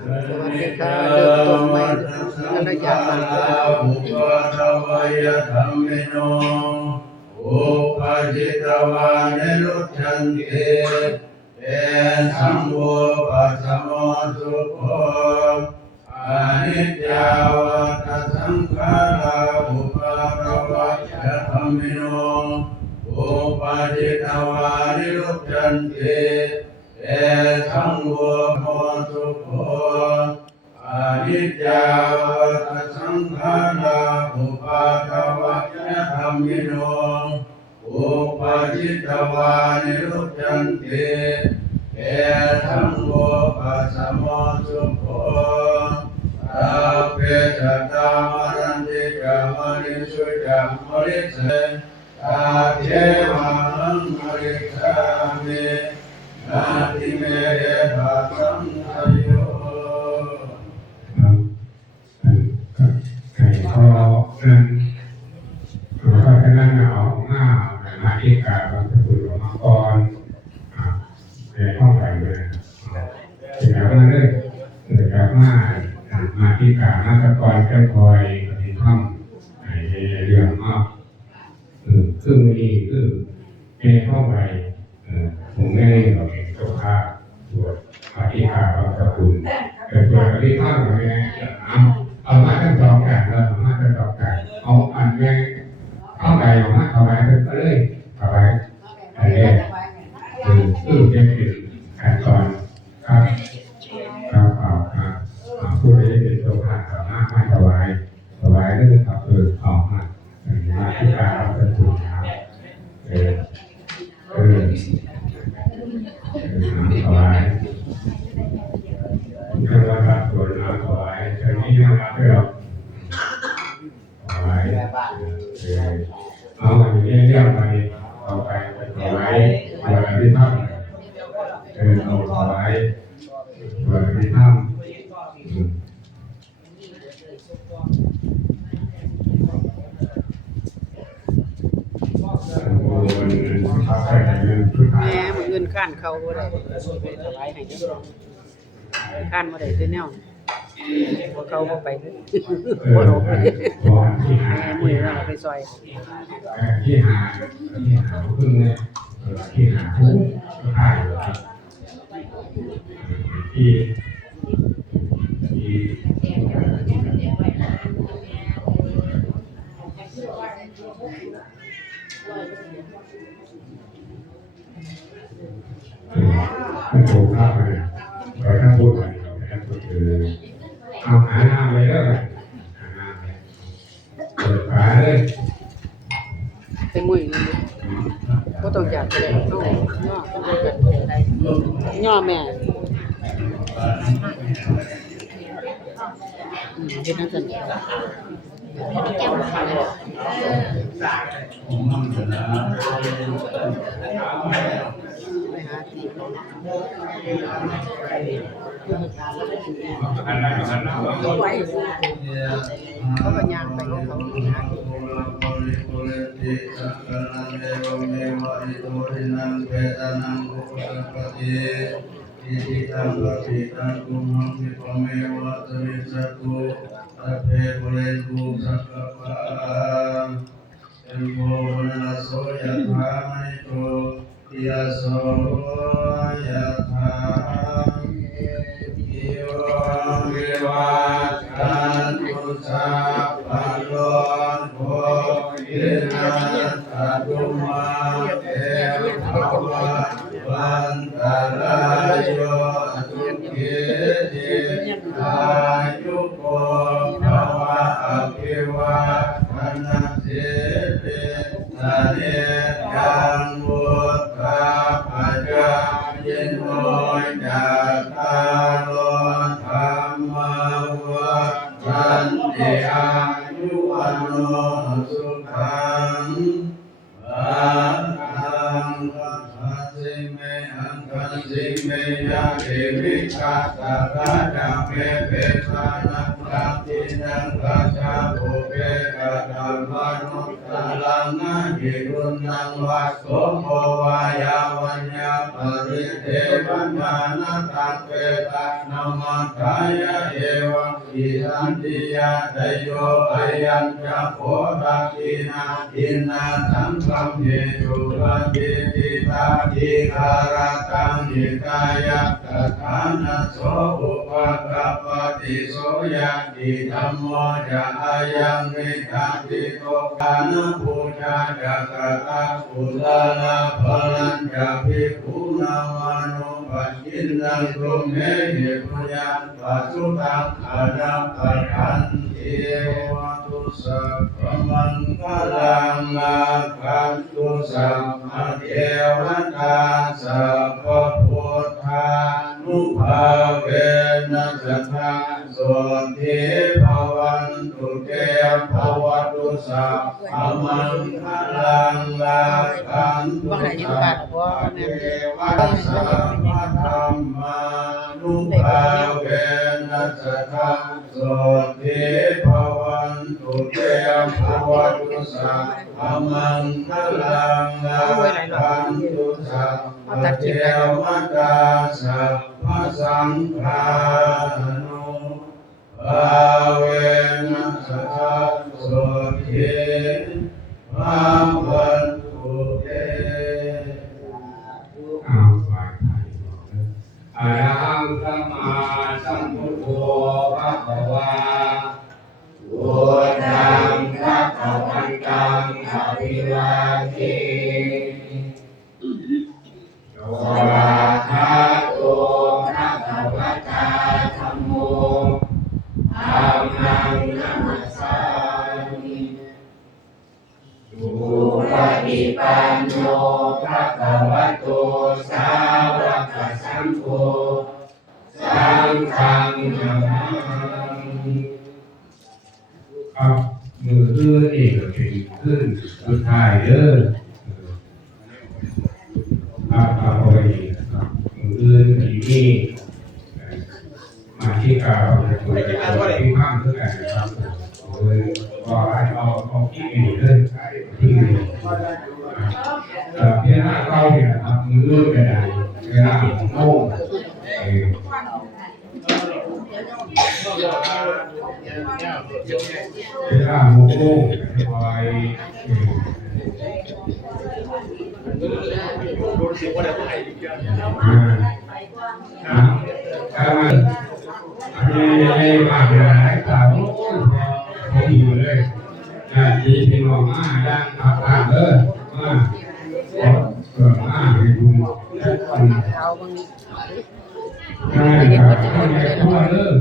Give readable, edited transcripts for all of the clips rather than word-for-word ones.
สวัสดีค่ะเริ่มต้นใหม่กัลยาณบางคนอุปจิตวานิรุตชันติเตสังโฆปัสสโมสุโขอนิจจาวัฏสังขาราอุปาทวัชธัมมิโนอุปจิตวานิรุตชันติเตสังโฆโมสุโขอนิจจาวัฏสังขาราอุปาทวัชธัมมิโนอุปจิตวานิรุตชันติเตสังโฆปัสสโมสุโขสัพเพสัตตามรันติกามริสุจังมริเสตาเทวังมริสามินาทิเมเดภะสังสยโยไก่คอนั้นเพราะฉะนั้นเอาหน้ามาที่การบรรพุหลวงมังกรในห้องไหนเลยถึงแล้วเลยจากมาที่การนักกรแก้คอยที่ทำในเรื่องมากซึ่งนี้คือในห้องไหนผมไม่ได้เราเองตัวข้าตัวมาที่การบรรพุแต่ตัวที่ข้าเราเนี่ยเอามาทั้งสองอย่างเลยเอามาทั้งสองอย่างเอาอันแรกเข้าไปเอามาเข้าไปก็เลยเข้าไปอันแรกคือเป็นขั้นตอนครับผู้ใดเป็นตัวผ่านสามารถมาถวายได้ครับออกมาที่การเราจะถูกครับถวายเรื่องว่าการตรวจถวายเช่นนี้นะครับเรื่องถวายเอาอย่างนี้เรื่องไปเอาไปถวายวันที่ท่านเอาถวายวันที่ท่านแม่มืออื่นข้านเขาบ่ได้ถวายให้เด้อข้านบ่ได้คือแนวบ่เขาบ่ไปบ่ออกไปแม่มือเราไปซอย ที่หาพึ่งเนี่ยที่หาผู้ขายที่มันโผล่ข้าวไปเราถ้าพูดไปเราแค่ก็คือเอาหาหน้าไปแล้วกันหาหน้าไปเปิดฝาเลยเป็นมือนี่บ่ต้องอยากเลยย่อแม่เฮ็ดจังซั่นไปหาตีเขาก็ย่างไปเขาหาอิทิตังปฏิตังตุมหังคิปะเมวะตมิสตุสัพเพปุเรนตุสัพพะเอโมนะโสยะถามณิโตติยะโสยะถาอิโยวิวัชชันตุสัพพะโลกโควินาศตุมาเตภวัตวันตรายโยสุขีติอายุโกภวะอภิวาทนาสิริสเนยังวุฒาปัจจายโนจัตตารโอธรรมวัฏันติอายุวันโนสุขังสิเมยะเดวิกาตา สักกะจังเมเปตานังกังทินังกัจจาภูเปกะธรรมนุตตลังนะหิรุนังวัสโสโภวายาวัญญาปริเทวัญญาณตังเปตะนามัฏฐายะเอวังอิสันติยาตโยอายัญจะโพธิกินาอินาสังฆัมเหตุปันติติตาทิคารตังหิกายะตถานะโสอุปกัปปติโสยะติธัมโมจะอายังมิทันติโตกานะปูชาจะกตะปุลาลาภลัญจะภิกขุนามานุปัสสินังตุเมหิปุญญาปัสสุตังอานาปัฏฐันติวะตุสัพพมังคลังอาคันตุสัพพะเทวตาสัพพะพุทธานุภาเวนัสสะโสติภวันตุเตภวตุสัพพมังคลังอาคันตุสัพพะเทวตาสัพพะธรรมานุภาเวนัสสะโสติภวันตุเตภวตุสัพพมังคลังอาคันตุสัพพะเทวตาสัพพะสังฆานุภาเวนัสสะโสติภวันตุเตอะระหังสัมมาสัมพุทโธภะคะวาพุทธังภะคะวันตังอะภิวาเทโยอะระหะโตภะคะวะตาธัมโมธัมมังนัมมัสสามิสุปฏิปันโนภะคะวะโตสาวกสังโฆสังฆังนะมามิครับมืออื่นนี่ก็เป็นขึ้นสุดท้ายเด้อครับพอดีครับมืออื่นอีกนี่มาที่กล่าวตัวที่ข้างเท่ากันนะครับก็ให้เอาที่นี่เลยที่นี่เพียงหน้าเข้าเนี่ยครับมืออื่นก็ได้เวลาโม่เวลาโม่คอยให้มาเป็นอะไรต่างพอดีเลยดีเป็นออกมาด้านต่างเลยมาเกิดมาให้ดูเอาบางใช่ครับทั่วเลย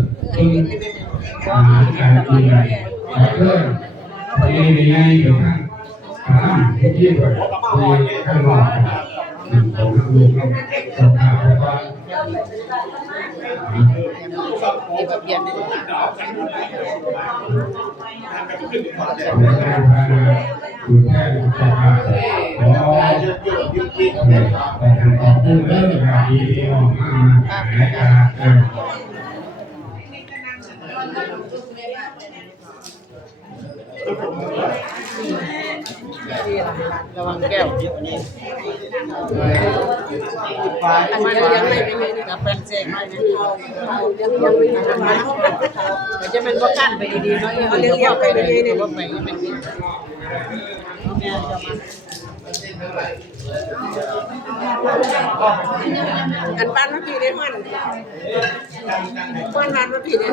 การกินเลยในไงอยู่ข้างที่แบบข้างนอกผมดูครับสภาพแล้วก็นี่ก็เปลี่ยนได้คุณแม่สภาพอ๋อพูดเรื่องแบบนี้ออกมาระวังแก้วอันนี้ยังไม่กับแฟนเซ็งยังไม่จะเป็นว่ากั้นไปดีๆเนาะเขาเลี้ยวไปดีๆนี่ว่าไปไม่ดีอันบ้านมาผีได้มันบ้านมาผีได้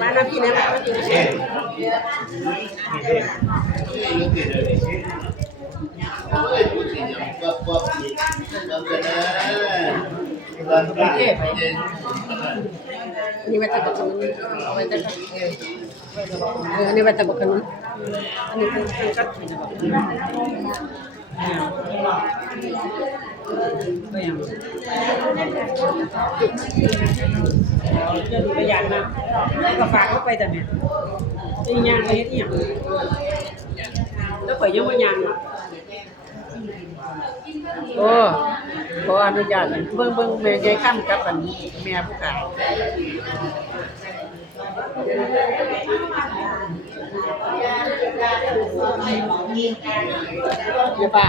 บ้านมาผีได้มันนี่ว่าจะบอกกันว่าจะนี่ว่าจะบอกกันอันนี้เป็นกัดก็ยังจะดูประหยัดนะก็ฝากเข้าไปแต่เนี่ยจะย่างไปเฮ็ดอย่าง แล้วข่อยยังบ่ย่างเนาะโอ้ขออนุญาตเบิ่งแม่ยายค่ำกับอันแม่ผู้ขายอย่าป่ะ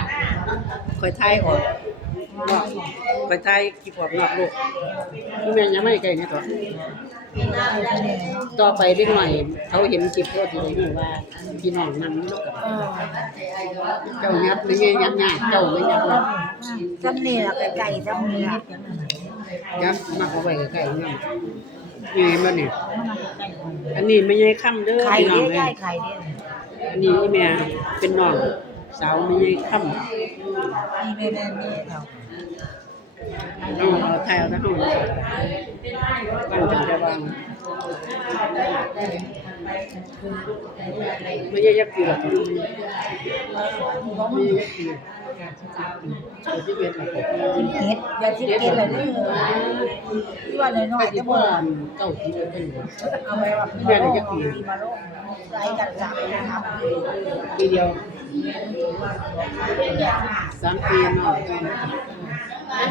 ข่อยทายออกเนาะข่อยทายกี่พวกนอกลูกผู้แม่ยังไม่ไกลนี่ตัวต่อไปเล็กหน่อยเขาเห็นคลิปก็สิได้รู้ว่าพี่น้องนำนี่เนาะเจ้ายัดไม่ใช่ยัดง่ายเจ้าไม่ยัดนะ ซ้ำนี่ล่ะไก่ซ้ำนี่ล่ะ ยัดมาเอาไว้ใกล้ๆนี่นี่มันนี่อันนี้ไม่ใช่ค่ำเด้อ ไข่ พี่น้ เด้ องเอ้ ไข่ ย ไข่เด้ อันนี้อีแม่เป็นน้องสาวไม่ใช่ค่ำ นี่แม่เฒ่า เอาไทยเอาทั้งห้องบ้านจังจะวางไม่ใช่ยักษ์กี่หรอกไม่ใช่ยักษ์กี่ที่เป็นแบบ เก็ดอย่าสิเก็ดเลยเด้อที่ว่าน้อยๆ ที่ จะ บ้า บ่ นเก้าที่เป็น เอาไว้ว่าแม่ได้ยักษ์กี่มาลงใส่กันจับนะครับ ปีเดียว3 ปีเนาะ85 86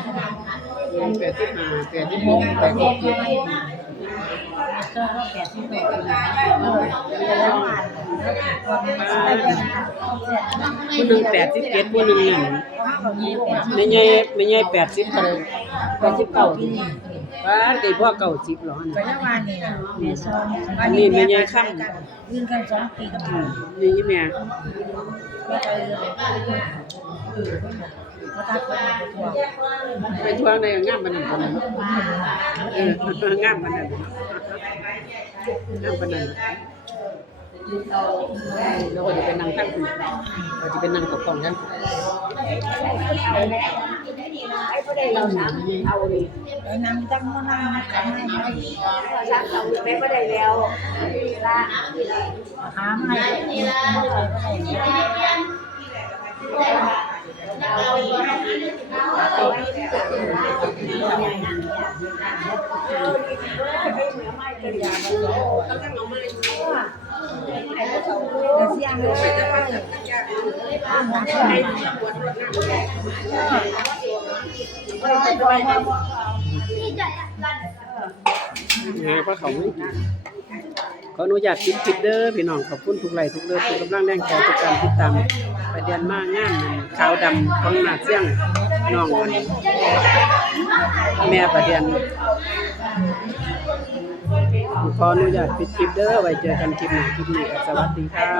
ก็80ปีแล้วมาผู้หนึ่ง87ผู้หนึ่งนั่นไม่ใช่80เท่า89ปีว่าได้พวก90หรอ ไปแล้วมานี่น่ะแม่ซ้อม อันนี้ไม่ใช่ค่ำ ยืนกัน2ปีกับ นี่อีแม่ แม่ก็เลยก็ทักไปทั่วไปทั่วในงามปานนั้นคนนั้นงามปานนั้นงามปานนั้นแล้วก็จะเป็นนางตั้งคุณก็จะเป็นนางตกกล่องกันเราหนาเอาดิ ไอ้นางจังบ่นางกันให้ sáng xong rồi bé có đầy leo ra หามาให้นี่ล่ะบ่ได้บ่ได้ Là xiang ơi. Con đã có này. เพราะเขาขออนุญาตปิดคลิปเด้อพี่น้องขอบคุณทุกไลค์ทุกเด้อทุกกำลังแรงใจทุกการติดตามไปเดือนมางานขาวดำของหน้าเสี่ยงน้องมันแม่ประเดือนขออนุญาตปิดคลิปเด้อไว้เจอกันคลิปหน้าคลิปนี้สวัสดีค่ะ